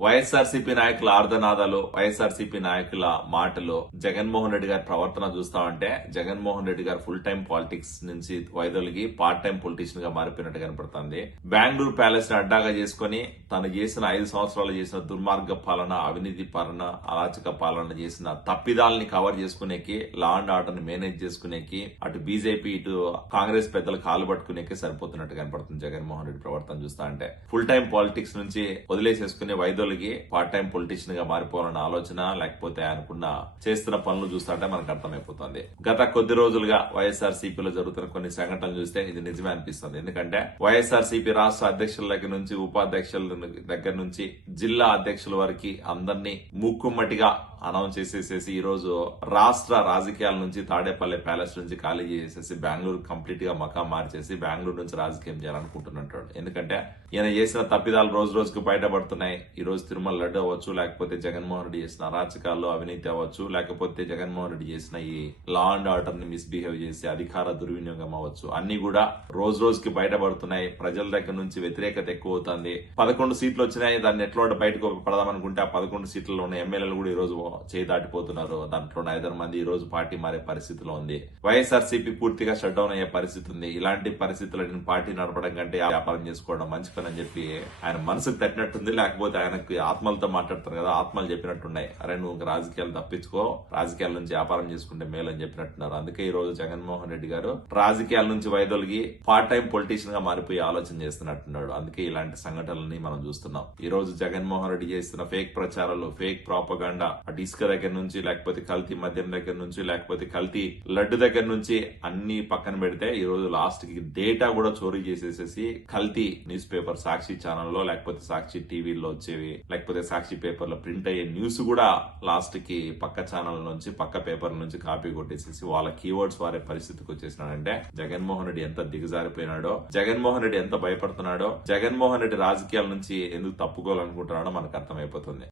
వైఎస్ఆర్సీపీ నాయకుల ఆర్ధనాదాలు వైఎస్ఆర్సీపీ నాయకుల మాటలు జగన్మోహన్ రెడ్డి గారి ప్రవర్తన చూస్తా ఉంటే జగన్మోహన్ రెడ్డి గారు ఫుల్ టైం పాలిటిక్స్ నుంచి వైదొలిగి పార్ట్ టైం పొలిటీషియన్గా మారిపోయినట్టు కనపడుతుంది. బెంగళూరు ప్యాలెస్ని అడ్డాగా చేసుకుని తను చేసిన ఐదు సంవత్సరాలు చేసిన దుర్మార్గ పాలన అవినీతి పాలన అరాచక పాలన చేసిన తప్పిదాలని కవర్ చేసుకునేకి లా అండ్ ఆర్డర్ని మేనేజ్ చేసుకునేకి అటు బీజేపీ ఇటు కాంగ్రెస్ పెద్దలు కాలు పట్టుకునేకి సరిపోతున్నట్టు కనపడుతుంది జగన్మోహన్ రెడ్డి ప్రవర్తన చూస్తా అంటే ఫుల్ టైం పాలిటిక్స్ నుంచి వదిలేసేసుకునే వైదొలిగి పార్ట్ టైం పొలిటీషియన్గా మారిపోవాలన్న ఆలోచన లేకపోతే అనుకున్న చేస్తున్న పనులు చూస్తుంటే మనకు అర్థమైపోతుంది. గత కొద్ది రోజులుగా వైఎస్ఆర్ సిపిలో జరుగుతున్న కొన్ని సంఘటనలు చూస్తే ఇది నిజమే అనిపిస్తుంది. ఎందుకంటే వైఎస్ఆర్ సిపి రాష్ట్ర అధ్యక్షుల దగ్గర నుంచి ఉపాధ్యక్షుల దగ్గర నుంచి జిల్లా అధ్యక్షుల వరకు అందరినీ ముక్కుమ్మటిగా అనౌన్స్ చేసేసేసి ఈ రోజు రాష్ట్ర రాజకీయాల నుంచి తాడేపల్లి ప్యాలెస్ నుంచి ఖాళీ చేసేసి బెంగళూరు కంప్లీట్గా మకా మార్చేసి బెంగళూరు నుంచి రాజకీయం చేయాలనుకుంటున్నట్టు ఎందుకంటే ఈయన చేసిన తప్పిదాలు రోజు రోజుకు బయటపడుతున్నాయి. ఈ రోజు తిరుమల లడ్డు అవ్వచ్చు లేకపోతే జగన్మోహన్ రెడ్డి చేసిన అరాచకాల్లో అవినీతి అవ్వచ్చు లేకపోతే జగన్మోహన్ రెడ్డి చేసిన ఈ లా అండ్ ఆర్డర్ని మిస్బిహేవ్ చేసి అధికార దుర్వినియోగం అవ్వచ్చు. అన్ని కూడా రోజు రోజుకి బయటపడుతున్నాయి. ప్రజల దగ్గర నుంచి వ్యతిరేకత ఎక్కువ అవుతుంది పదకొండు సీట్లు వచ్చినాయి. దాన్ని ఎట్లా బయటకు పడదామనుకుంటే ఆ పదకొండు సీట్లలో ఉన్న ఎమ్మెల్యేలు కూడా ఈ రోజు చేయి దాటిపోతున్నారు. దాంట్లో ఐదారు మంది ఈ రోజు పార్టీ మారే పరిస్థితిలో ఉంది. వైఎస్ఆర్సీపీ పూర్తిగా షట్ డౌన్ అయ్యే పరిస్థితి ఉంది. ఇలాంటి పరిస్థితుల్లో పార్టీ నడపడం కంటే వ్యాపారం చేసుకోవడం మంచి పని అని చెప్పి ఆయన మనసుకు తట్టినట్టుంది. లేకపోతే మనకి ఆత్మలతో మాట్లాడుతారు కదా ఆత్మలు చెప్పినట్టున్నాయి. అరే నువ్వు రాజకీయాలు తప్పించుకో రాజకీయాల నుంచి వ్యాపారం చేసుకుంటే మేలు అని చెప్పినట్టున్నారు. అందుకే ఈ రోజు జగన్మోహన్ రెడ్డి గారు రాజకీయాల నుంచి వైదొలిగి పార్ట్ టైం పొలిటీషియన్గా మారిపోయి ఆలోచన చేస్తున్నట్టున్నాడు. అందుకే ఇలాంటి సంఘటనలని మనం చూస్తున్నాం. ఈ రోజు జగన్మోహన్ రెడ్డి చేస్తున్న ఫేక్ ప్రచారాలు ఫేక్ ప్రాపగాండా అటు ఇసుక దగ్గర నుంచి లేకపోతే కల్తీ మద్యం దగ్గర నుంచి లేకపోతే కల్తీ లడ్డు దగ్గర నుంచి అన్ని పక్కన పెడితే ఈ రోజు లాస్ట్కి డేటా కూడా చోరీ చేసేసేసి కల్తీ న్యూస్ పేపర్ సాక్షి ఛానల్లో లేకపోతే సాక్షి టీవీలో వచ్చేవి లేకపోతే సాక్షి పేపర్లో ప్రింట్ అయ్యే న్యూస్ కూడా లాస్ట్కి పక్క ఛానల్ నుంచి పక్క పేపర్ నుంచి కాపీ కొట్టేసేసి వాళ్ళ కీవర్డ్స్ వారే పరిస్థితికి వచ్చేసినాడంటే జగన్మోహన్ రెడ్డి ఎంత దిగజారిపోయినాడో జగన్మోహన్ రెడ్డి ఎంత భయపడుతున్నాడో జగన్మోహన్ రెడ్డి రాజకీయాల నుంచి ఎందుకు తప్పుకోవాలనుకుంటున్నాడో మనకు అర్థమైపోతుంది.